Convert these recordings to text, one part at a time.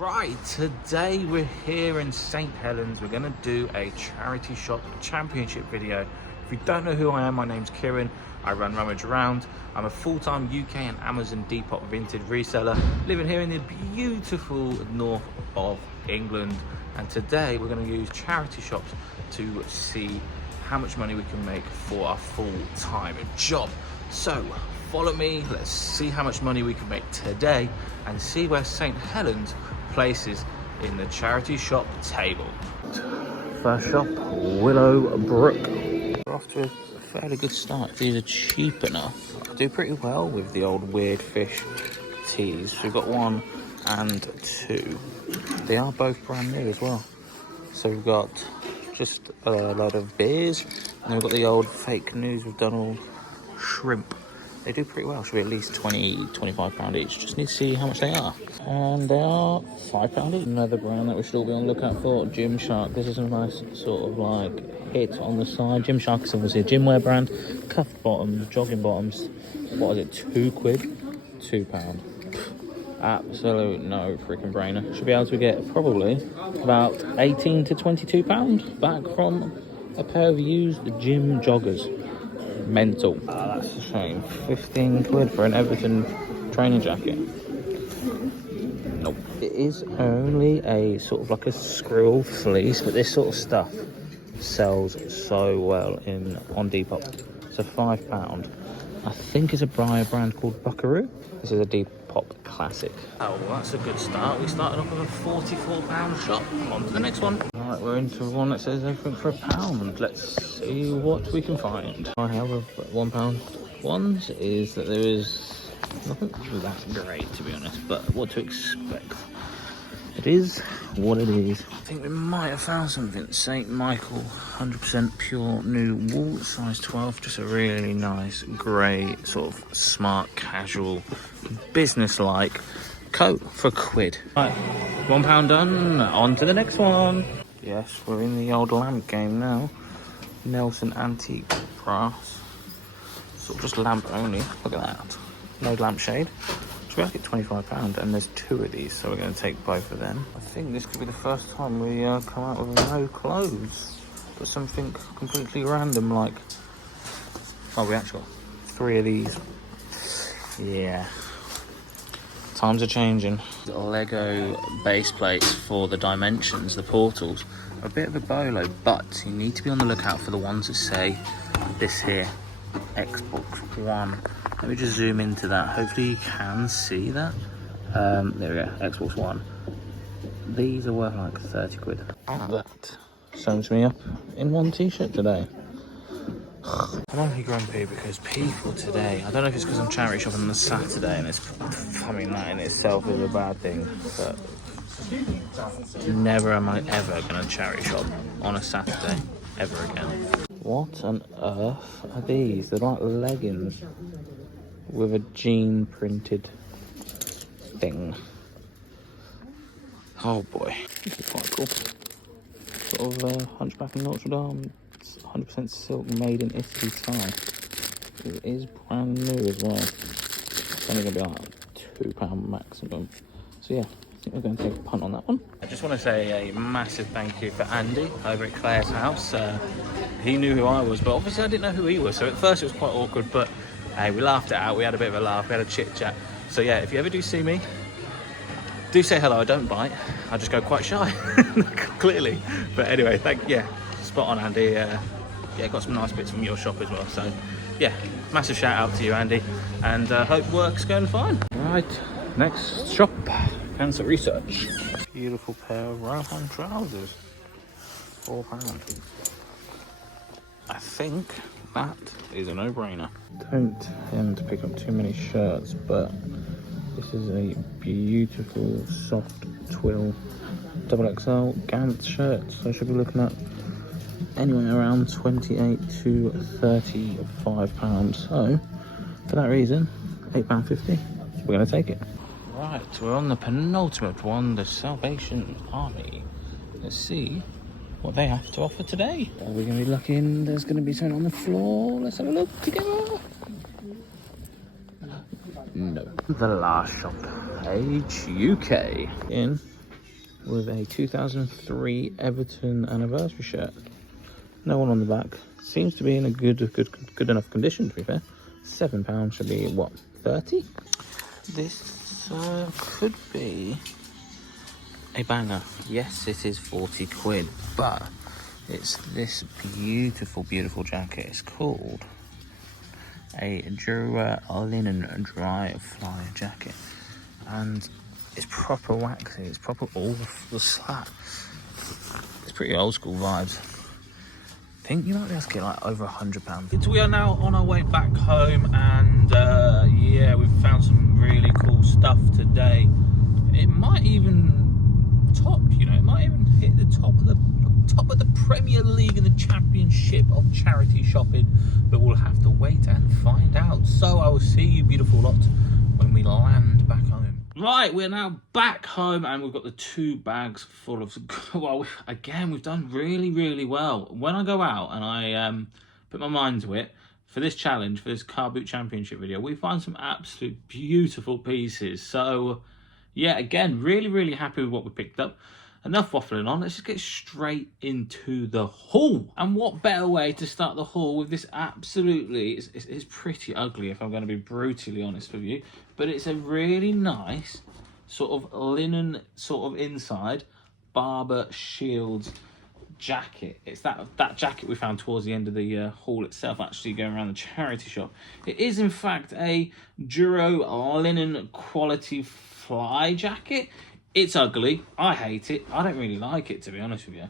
Right, today we're here in St. Helens. We're going to do a charity shop championship video. If you don't know who I am, my name's Kieran. I run Rummage Around. I'm a full-time UK and Amazon Depop vintage reseller, living here in the beautiful north of England. And today we're going to use charity shops to see how much money we can make for our full-time job. So follow me, let's see how much money we can make today and see where St. Helens places in the charity shop table. First shop, Willowbrook. We're off to a fairly good start. These are cheap enough. I do pretty well with the old weird fish teas. We've got 1 and 2. They are both brand new as well. So we've got just a load of beers, and then we've got the old fake news with Donald shrimp. They do pretty well. Should be at least £25 each. Just need to see how much they are. And they are £5 each. Another brand that we should all be on the lookout for, Gymshark. This is a nice sort of like hit on the side. Gymshark is obviously a gym wear brand. Cuffed bottoms, jogging bottoms. What is it, £2? £2. Absolute no freaking brainer. Should be able to get probably about 18 to £22 back from a pair of used gym joggers. Mental. That's a shame. £15 for an Everton training jacket. Nope. It is only a sort of like a squirrel fleece, but this sort of stuff sells so well on Depop. So £5. I think it's a brand called Buckaroo. This is a Depop classic. Oh, well, that's a good start. We started off with a £44 shop. On to the next one. Right, we're into one that says everything for £1. Let's see what we can find. I have of £1 ones is that there is nothing that great, to be honest, but what to expect. It is what it is. I think we might have found something. St. Michael, 100% pure new wool, size 12. Just a really nice grey, sort of smart, casual, business-like coat for £1. Right, £1 done. On to the next one. Yes, we're in the old lamp game now. Nelson Antique Brass. Sort of just lamp only. Look at that. No lampshade. So we have to get £25, and there's 2 of these, so we're going to take both of them. I think this could be the first time we come out with no clothes, but something completely random like, oh, we actually got 3 of these. Yeah, times are changing. The Lego base plates for the dimensions, the portals, are a bit of a bolo, but you need to be on the lookout for the ones that say this here, Xbox One. Let me just zoom into that. Hopefully you can see that. There we go, Xbox One. These are worth like £30. That sums me up in one t-shirt today. I'm only grumpy because people today, I don't know if it's because I'm charity shopping on a Saturday and it's, I mean, that in itself is a bad thing, but never am I ever going to charity shop on a Saturday ever again. What on earth are these? They're like leggings with a jean printed thing. Oh boy, this is quite cool. Sort of Hunchback of Notre Dame. It's 100% silk, made in Italy style. It is brand new as well. It's only going to be like £2 maximum. So yeah, I think we're going to take a punt on that one. I just want to say a massive thank you for Andy over at Claire's house. He knew who I was, but obviously I didn't know who he was. So at first it was quite awkward, but hey, we laughed it out. We had a bit of a laugh. We had a chit chat. So yeah, if you ever do see me, do say hello. I don't bite. I just go quite shy, clearly. But anyway, spot on, Andy. Yeah, got some nice bits from your shop as well. So yeah, massive shout out to you, Andy, and hope work's going fine. Right, next shop, Cancer Research. Beautiful pair of Rohan trousers, £4. I think that is a no-brainer. Don't tend to pick up too many shirts, but this is a beautiful soft twill XXL Gant shirt. So I should be looking at anywhere around £28 to £35. So for that reason, £8.50. We're going to take it. Right, we're on the penultimate one, the Salvation Army. Let's see what they have to offer today. Are we going to be lucky and there's going to be something on the floor? Let's have a look together. No. The last shop, Age UK. In with a 2003 Everton anniversary shirt. No one on the back. Seems to be in a good enough condition, to be fair. £7 should be, what, 30? This could be a banger. Yes, it is 40 quid, but it's this beautiful, beautiful jacket. It's called a Dura linen dry fly jacket, and it's proper waxy. It's proper all the slap. It's pretty old school vibes. I think you might be able to get like over £100. We are now on our way back home, and yeah, we've found some really cool stuff today. It might even top, you know, it might even hit the top of the Premier League and the Championship of charity shopping, but we'll have to wait and find out. So I will see you beautiful lot when we land back home. Right, we're now back home, and we've got the 2 bags full of, well, again, we've done really well. When I go out and I put my mind to it, for this challenge, for this car boot championship video, we find some absolute beautiful pieces. So yeah, again, really happy with what we picked up. Enough waffling on, let's just get straight into the haul. And what better way to start the haul with this absolutely, it's pretty ugly if I'm going to be brutally honest with you, but it's a really nice sort of linen sort of inside Barber Shields jacket. It's that jacket we found towards the end of the haul itself, actually going around the charity shop. It is in fact a Duro linen quality fly jacket. It's ugly. I hate it. I don't really like it, to be honest with you.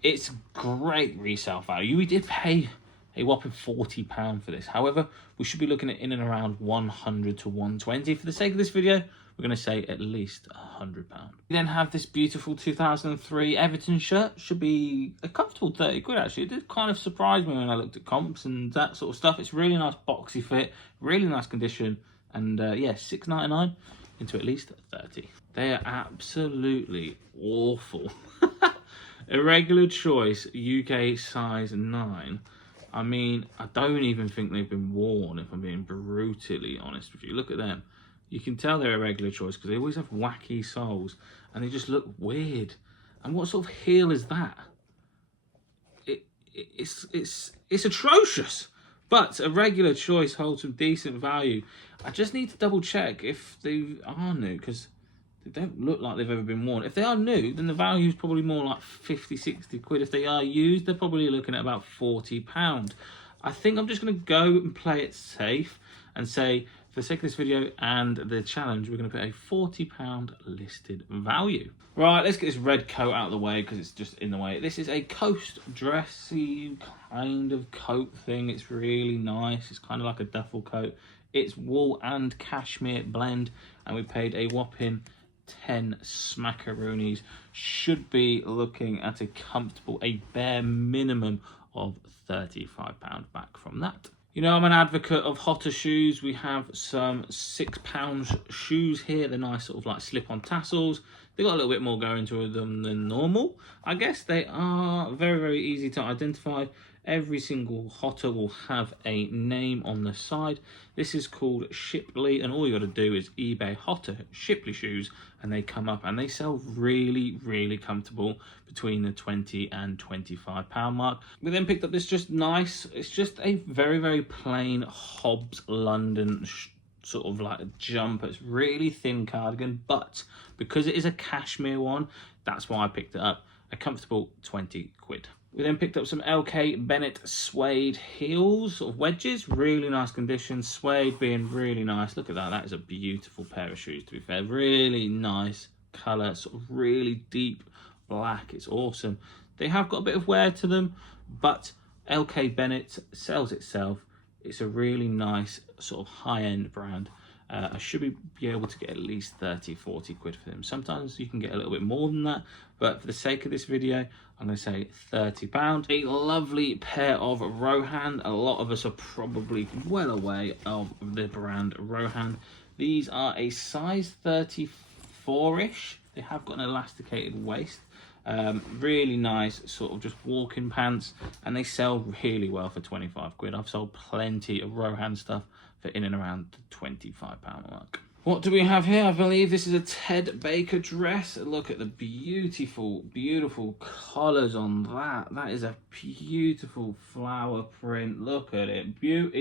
It's great resale value. We did pay a whopping £40 for this. However, we should be looking at in and around 100 to 120. For the sake of this video, we're going to say at least £100. We then have this beautiful 2003 Everton shirt. Should be a comfortable 30 quid, actually. It did kind of surprise me when I looked at comps and that sort of stuff. It's really nice boxy fit, really nice condition, and yeah, £6.99 into at least 30. They are absolutely awful. Irregular choice, UK size 9. I mean, I don't even think they've been worn, if I'm being brutally honest with you. Look at them. You can tell they're irregular choice because they always have wacky soles and they just look weird. And what sort of heel is that? It's atrocious. But a regular choice holds some decent value. I just need to double check if they are new, because they don't look like they've ever been worn. If they are new, then the value is probably more like 50, 60 quid. If they are used, they're probably looking at about £40. I think I'm just going to go and play it safe and say, for the sake of this video and the challenge, we're going to put a £40 listed value. Right, let's get this red coat out of the way because it's just in the way. This is a coast dressy kind of coat thing. It's really nice. It's kind of like a duffel coat. It's wool and cashmere blend, and we paid a whopping 10 smackaroonies. Should be looking at a comfortable, a bare minimum of £35 back from that. You know, I'm an advocate of hotter shoes. We have some £6 shoes here. They're nice sort of like slip-on tassels. They've got a little bit more going to them than normal. I guess they are very easy to identify. Every single hotter will have a name on the side. This is called Shipley, and all you got to do is eBay hotter Shipley shoes, and they come up and they sell really comfortable between the £20 and £25 mark. We then picked up this just nice, it's just a very plain Hobbs London sort of like a jumper. It's really thin cardigan, but because it is a cashmere one, that's why I picked it up. A comfortable 20 quid. We then picked up some LK Bennett suede heels, sort of wedges, really nice condition. Suede being really nice. Look at that, that is a beautiful pair of shoes, to be fair. Really nice colour, sort of really deep black. It's awesome. They have got a bit of wear to them, but LK Bennett sells itself. It's a really nice sort of high-end brand. I should be able to get at least 30, 40 quid for them. Sometimes you can get a little bit more than that, but for the sake of this video, I'm going to say £30. A lovely pair of Rohan. A lot of us are probably well aware of the brand Rohan. These are a size 34-ish. They have got an elasticated waist. Really nice sort of just walking pants, and they sell really well for 25 quid. I've sold plenty of Rohan stuff for in and around the £25 mark. What do we have here? I believe this is a Ted Baker dress. Look at the beautiful, beautiful colours on that. That is a beautiful flower print. Look at it. Beautiful,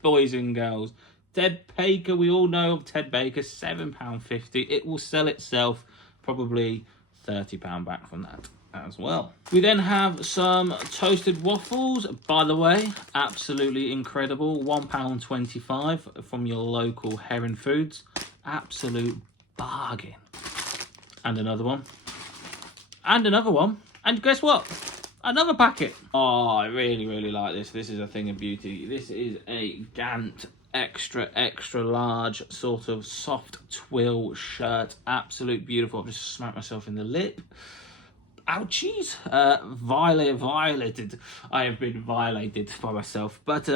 boys and girls. Ted Baker, we all know of Ted Baker, £7.50. It will sell itself probably £30 back from that as well. We then have some toasted waffles. By the way, absolutely incredible. £1.25 from your local Heron Foods. Absolute bargain. And another one. And another one. And guess what? Another packet. Oh, I really, really like this. This is a thing of beauty. This is a Gant extra large sort of soft twill shirt. Absolute beautiful. I've just smacked myself in the lip. Ouchies. Violated. I have been violated by myself. But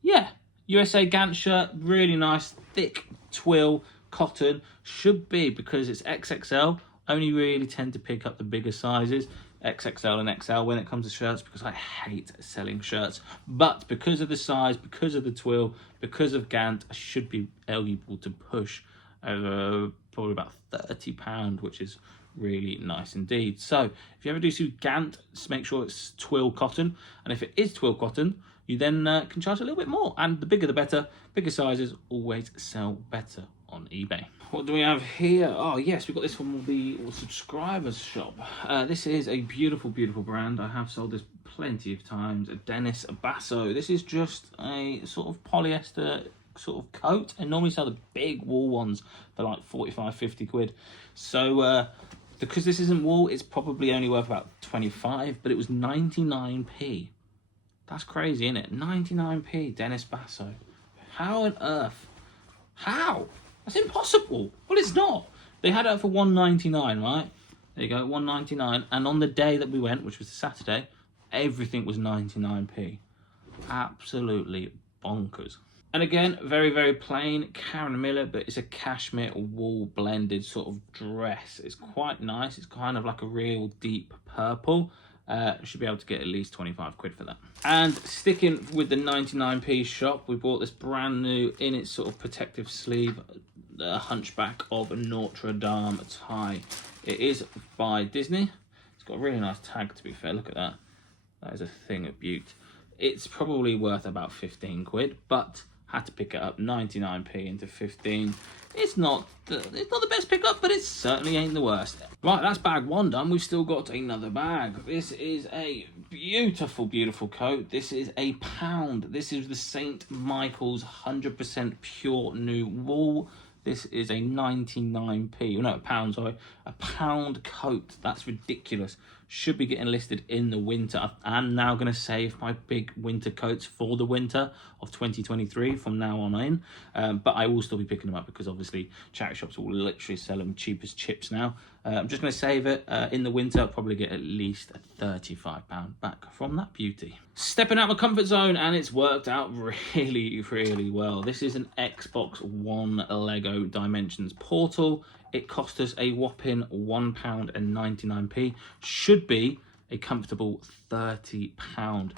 yeah, USA Gant shirt, really nice, thick twill cotton. Should be, because it's XXL. Only really tend to pick up the bigger sizes, XXL and XL, when it comes to shirts, because I hate selling shirts. But because of the size, because of the twill, because of Gant, I should be eligible to push over probably about £30, which is really nice indeed. So if you ever do see Gant, just make sure it's twill cotton, and if it is twill cotton, you then can charge a little bit more, and the bigger the better. Bigger sizes always sell better on eBay. What do we have here? Oh yes, we've got this from the subscribers shop. This is a beautiful, beautiful brand. I have sold this plenty of times. Dennis Basso. This is just a sort of polyester sort of coat. I normally sell the big wool ones for like 45, 50 quid. So because this isn't wool, it's probably only worth about 25, but it was 99p. That's crazy, isn't it? 99p, Dennis Basso. How on earth? How? That's impossible. Well, it's not. They had it for £1.99, right? There you go, £1.99. And on the day that we went, which was Saturday, everything was 99p. Absolutely bonkers. And again, very, very plain Karen Miller, but it's a cashmere wool blended sort of dress. It's quite nice. It's kind of like a real deep purple. Should be able to get at least 25 quid for that. And sticking with the 99p shop, we bought this brand new in its sort of protective sleeve, the Hunchback of Notre Dame tie. It is by Disney. It's got a really nice tag, to be fair. Look at that. That is a thing of beauty. It's probably worth about 15 quid, but had to pick it up 99p into 15. It's not the best pickup, but it certainly ain't the worst. Right, that's bag one done. We've still got another bag. This is a beautiful, beautiful coat. This is a pound. This is the St. Michael's 100% pure new wool. This is a 99p, no, a pound, sorry. A pound coat. That's ridiculous. Should be getting listed in the winter. I'm now going to save my big winter coats for the winter of 2023 from now on in. But I will still be picking them up because obviously charity shops will literally sell them cheap as chips now. I'm just going to save it in the winter. I'll probably get at least £35 back from that beauty. Stepping out my comfort zone, and it's worked out really, really well. This is an Xbox One Lego Dimensions portal. It cost us a whopping £1.99. Should be a comfortable £30.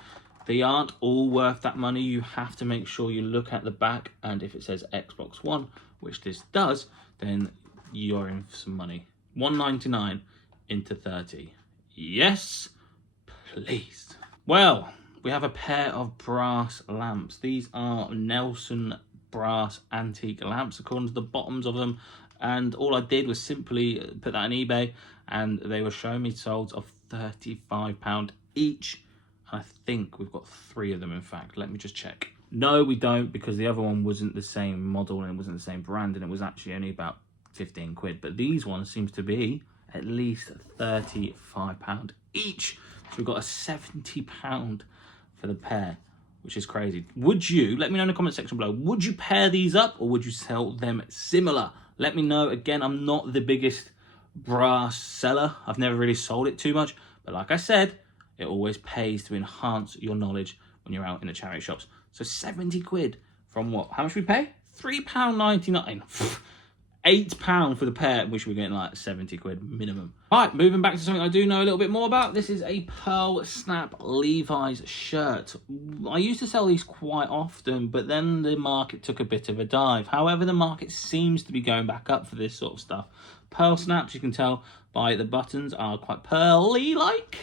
They aren't all worth that money. You have to make sure you look at the back, and if it says Xbox One, which this does, then you're in for some money. £1.99 into 30. Yes, please. Well, we have a pair of brass lamps. These are Nelson brass antique lamps, according to the bottoms of them. And all I did was simply put that on eBay, and they were showing me solds of £35 each. I think we've got 3 of them, in fact. Let me just check. No, we don't, because the other one wasn't the same model and it wasn't the same brand, and it was actually only about 15 quid. But these ones seems to be at least £35 each. So we've got a £70 for the pair, which is crazy. Would you, let me know in the comment section below, would you pair these up or would you sell them similar? Let me know. Again, I'm not the biggest brass seller. I've never really sold it too much. But like I said, it always pays to enhance your knowledge when you're out in the charity shops. So 70 quid from what? How much we pay? £3.99. £8 for the pair, which we're getting like 70 quid minimum. Right, moving back to something I do know a little bit more about. This is a pearl snap Levi's shirt. I used to sell these quite often, but then the market took a bit of a dive. However, the market seems to be going back up for this sort of stuff. Pearl snaps, you can tell by the buttons, are quite pearly-like.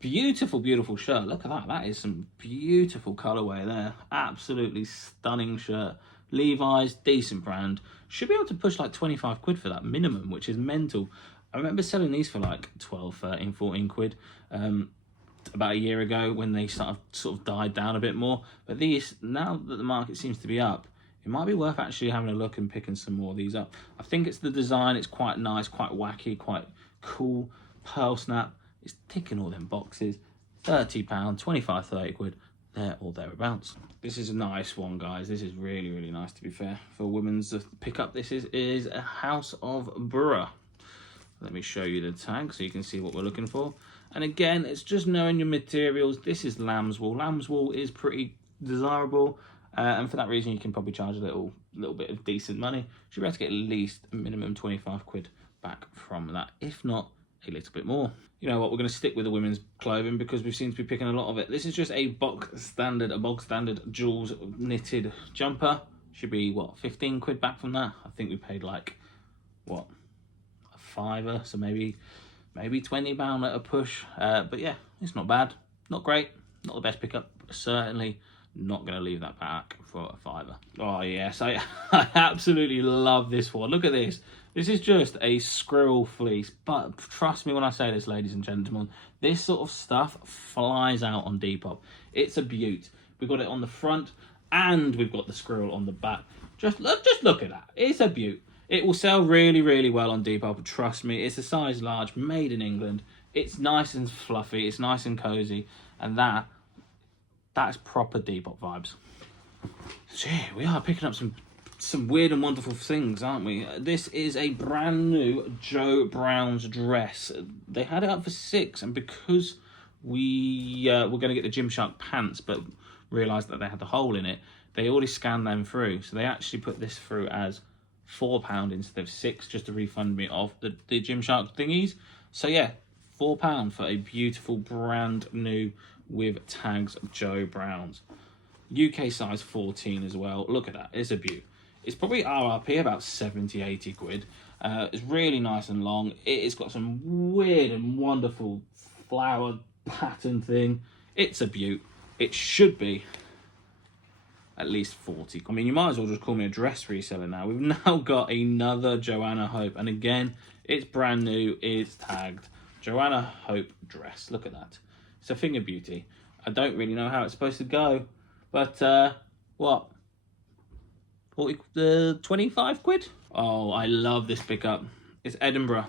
Beautiful, beautiful shirt. Look at that. That is some beautiful colorway there. Absolutely stunning shirt. Levi's, decent brand. Should be able to push like 25 quid for that minimum, which is mental. I remember selling these for like 12, 13, 14 quid about a year ago when they sort of died down a bit more. But these, now that the market seems to be up, it might be worth actually having a look and picking some more of these up. I think it's the design. It's quite nice, quite wacky, quite cool. Pearl snap. It's ticking all them boxes. £30, 25, 30 quid. There or thereabouts. This is a nice one, guys. This is really, really nice, to be fair. For women's pickup, this is a House of Borough. Let me show you the tag so you can see what we're looking for. And again, it's just knowing your materials. This is lamb's wool. Lamb's wool is pretty desirable. And for that reason, you can probably charge a little bit of decent money. Should be able to get at least a minimum 25 quid back from that. If not, a little bit more. You know what, we're going to stick with the women's clothing because we seem to be picking a lot of it. This is just a bog standard Jules knitted jumper. Should be, what, 15 quid back from that? I think we paid like, what, a fiver, so maybe £20 at a push. But yeah, it's not bad. Not great, not the best pickup, but certainly not going to leave that back for a fiver. Oh yes, I absolutely love this one. Look at this. This is just a squirrel fleece, but trust me when I say this, ladies and gentlemen, this sort of stuff flies out on Depop. It's a beaut. We've got it on the front and we've got the squirrel on the back. Just look at that. It's a beaut. It will sell really, really well on Depop, trust me. It's a size large, made in England. It's nice and fluffy, it's nice and cozy, and that's proper Depop vibes. So yeah, we are picking up some weird and wonderful things, aren't we? This is a brand new Joe Brown's dress. They had it up for £6, and because we were going to get the Gymshark pants, but realised that they had the hole in it, they already scanned them through. So they actually put this through as £4 instead of £6, just to refund me off the Gymshark thingies. So yeah, £4 for a beautiful brand new with tags Joe Brown's. UK size 14 as well. Look at that, it's a beaut. It's probably RRP about 70, 80 quid. It's really nice and long. It's got some weird and wonderful flower pattern thing. It's a beaut. It should be at least 40. I mean, you might as well just call me a dress reseller now. We've now got another Joanna Hope. And again, it's brand new. It's tagged Joanna Hope dress. Look at that. It's a thing of beauty. I don't really know how it's supposed to go. But, what? 25 quid? Oh, I love this pickup. It's Edinburgh.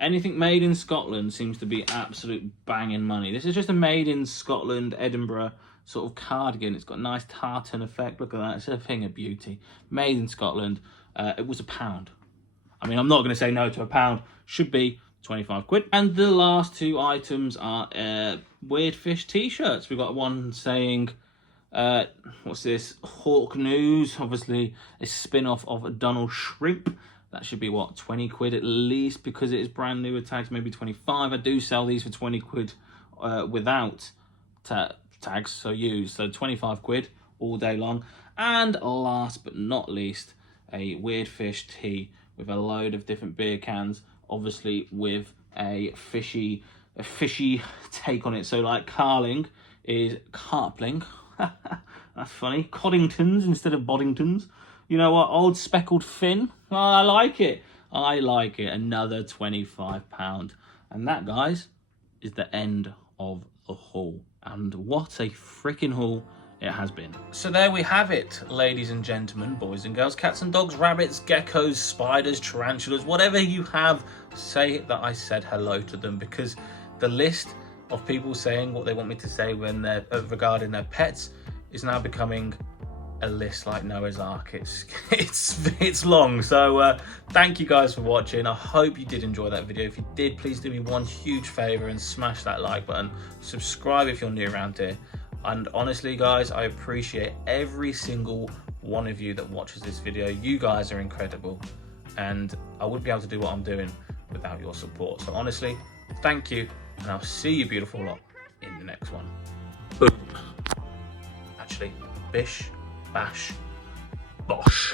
Anything made in Scotland seems to be absolute banging money. This is just a made in Scotland, Edinburgh sort of cardigan. It's got a nice tartan effect. Look at that. It's a thing of beauty. Made in Scotland. It was £1. I mean, I'm not going to say no to £1. Should be 25 quid. And the last two items are Weird Fish t-shirts. We've got one saying... what's this? Hawk News, obviously a spin-off of Donald Shrimp. That should be what, 20 quid at least, because it is brand new with tags, maybe 25. I do sell these for 20 quid without tags, so used, so 25 quid all day long. And last but not least, a Weird Fish tee with a load of different beer cans, obviously with a fishy take on it. So like Carling is Carpling. That's funny. Coddingtons instead of Boddingtons. You know what? Old speckled fin. Oh, I like it. I like it. Another £25. And that, guys, is the end of the haul. And what a freaking haul it has been. So there we have it, ladies and gentlemen, boys and girls, cats and dogs, rabbits, geckos, spiders, tarantulas, whatever you have, say that I said hello to them, because the list of people saying what they want me to say when they're regarding their pets is now becoming a list like Noah's Ark. It's long. So thank you guys for watching. I hope you did enjoy that video. If you did, please do me one huge favor and smash that like button. Subscribe if you're new around here. And honestly, guys, I appreciate every single one of you that watches this video. You guys are incredible. and I wouldn't be able to do what I'm doing without your support. So honestly, thank you, and I'll see you beautiful lot in the next one. Boom. Actually, bish, bash, bosh.